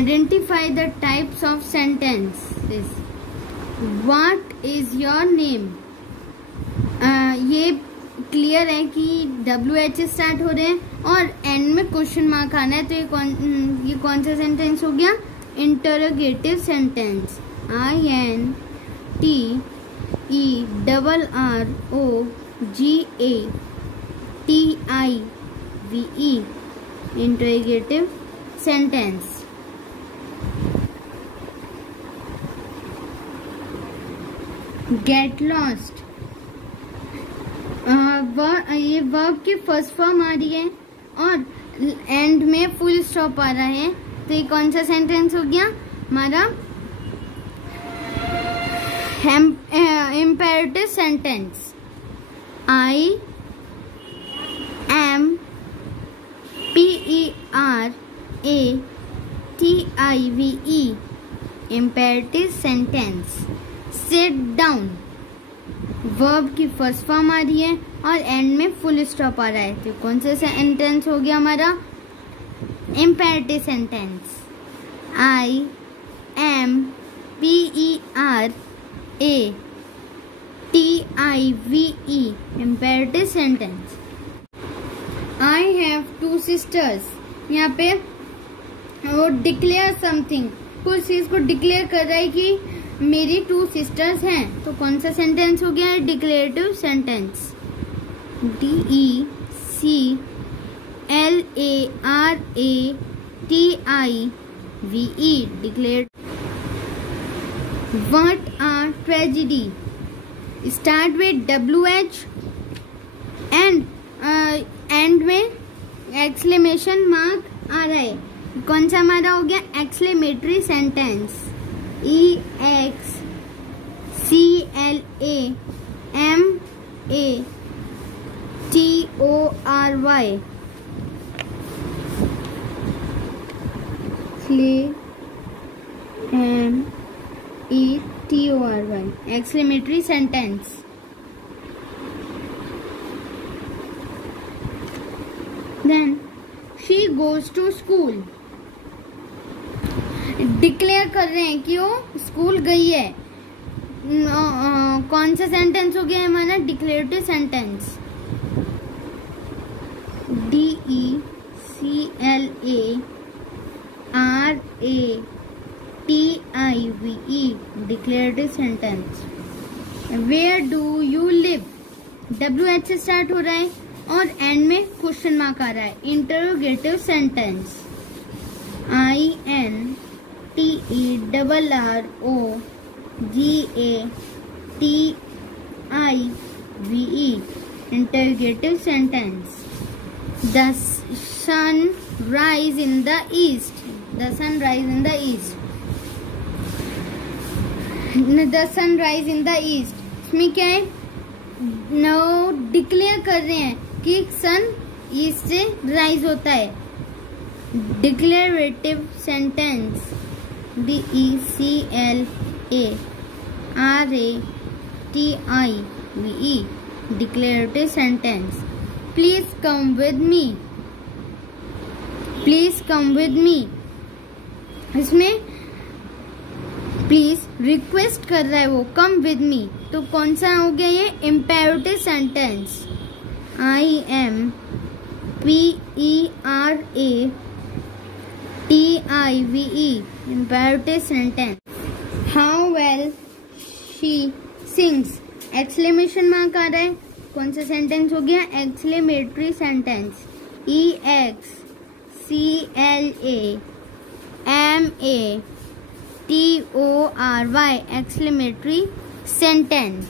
Identify the types of sentences. What is your name? ये clear है कि WH start हो रहे हैं और एंड में क्वेश्चन मार्क आना है, तो ये कौन सा सेंटेंस हो गया? Interrogative sentence. INTERROGATIVE interrogative sentence. Get lost. ये वर्ब की फर्स्ट फॉर्म आ रही है और एंड में फुल स्टॉप आ रहा है, तो ये कौन सा सेंटेंस हो गया हमारा? Imperative sentence. I am PERATIVE imperative sentence. Sit down. Verb की फर्स्ट फॉर्म आ रही है और एंड में फुल स्टॉप आ रहा है, तो कौन सा सेंटेंस हो गया हमारा? Imperative sentence. I am PERATIVE imperative sentence. I have 2 sisters. यहाँ पे वो डिक्लेयर समथिंग, कुछ चीज को डिक्लेयर कर रहा है कि मेरी 2 सिस्टर्स हैं, तो कौन सा सेंटेंस हो गया? Declarative sentence. DECLARATIVE declare. What a tragedy. Start with WH and में एक्सक्लेमेशन मार्क आ रहा है, कौन सा हमारा हो गया? Exclamatory sentence. EXCLAMATORY exclamatory sentence. Then she goes to school. Declare कर रहे हैं कि वो स्कूल गई है. कौन सा सेंटेंस हो गया हमारा? Declarative sentence. DECLARATIVE declarative sentence. Where do you live. WH से स्टार्ट हो रहा है और एंड में क्वेश्चन मार्क आ रहा है. Interrogative sentence. INTERROGATIVE interrogative sentence. The sun rise in the east. The sun rise in the east. The sun rise in the east. इसमें क्या है? नो डिक्लेयर कर रहे हैं कि सन ईस्ट से राइज होता है. Declarative sentence. DECLARATIVE declarative sentence. Please come with me. Please come with me. इसमें प्लीज रिक्वेस्ट कर रहा है वो, कम विद मी, तो कौन सा हो गया ये? Imperative sentence. IMPERATIVE imperative sentence. How well she sings. Exclamation mark आ रहा है, कौन सा सेंटेंस हो गया? Exclamatory sentence. EXCLAMATORY exclamatory sentence.